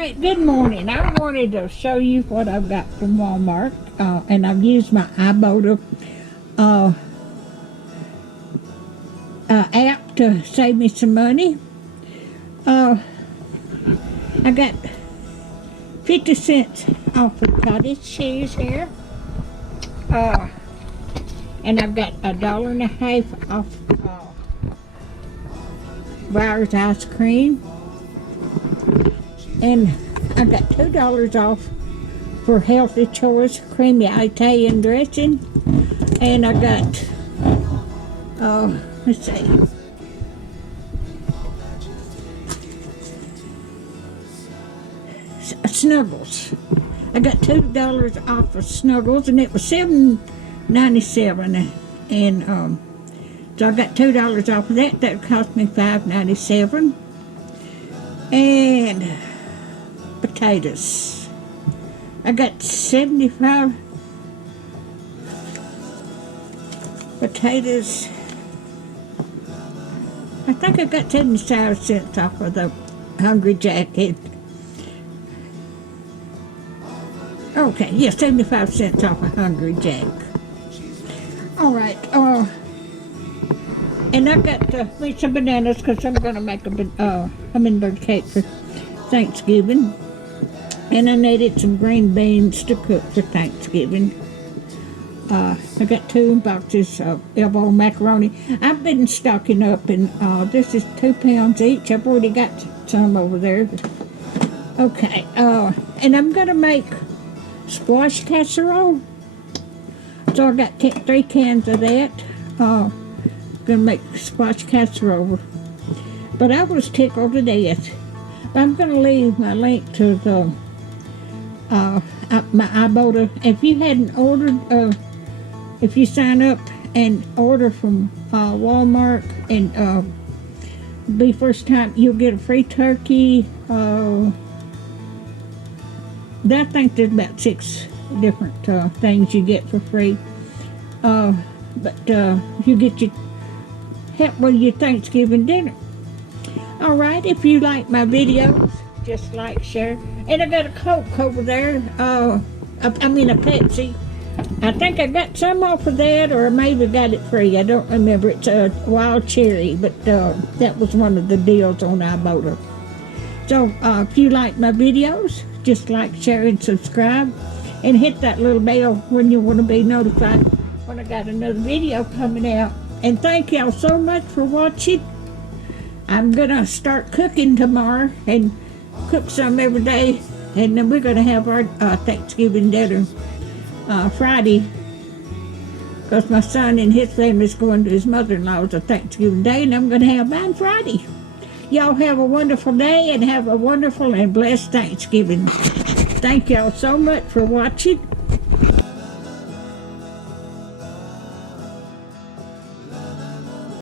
right, good morning. I wanted to show you what I've got from Walmart, and I've used my ibotta app to save me some money. I got 50 cents off of cottage cheese here, and I've got $1.50 off Breyer's ice cream. And I got $2 off for Healthy Choice creamy Italian dressing. And I got, let's see, Snuggles. I got $2 off of Snuggles, and it was $7.97. And so I got $2 off of that. That cost me $5.97. And potatoes. I got 75 potatoes. I think I got 75 cents off of the Hungry Jacket. Okay, yeah, 75 cents off of Hungry Jack. All right, and I got me some bananas because I'm going to make a hummingbird cake for Thanksgiving. And I needed some green beans to cook for Thanksgiving. I got 2 boxes of elbow macaroni. I've been stocking up, and this is 2 pounds each. I've already got some over there. Okay, and I'm going to make squash casserole. So I got 3 cans of that. Gonna make squash casserole. But I was tickled to death. I'm gonna leave my link to the my ibotta. If you hadn't ordered, if you sign up and order from Walmart and be first time, you'll get a free turkey. I think there's about 6 different things you get for free. But you get your help with your Thanksgiving dinner. All right, if you like my videos, just like, share. And I got a Coke over there. I mean a Pepsi. I think I got some off of that, or I maybe got it free. I don't remember. It's a wild cherry, but that was one of the deals on ibotta. So if you like my videos, just like, share, and subscribe. And hit that little bell when you want to be notified when I got another video coming out. And thank y'all so much for watching. I'm going to start cooking tomorrow and cook some every day. And then we're going to have our Thanksgiving dinner Friday. Because my son and his family is going to his mother-in-law's on Thanksgiving Day. And I'm going to have mine Friday. Y'all have a wonderful day and have a wonderful and blessed Thanksgiving. Thank y'all so much for watching.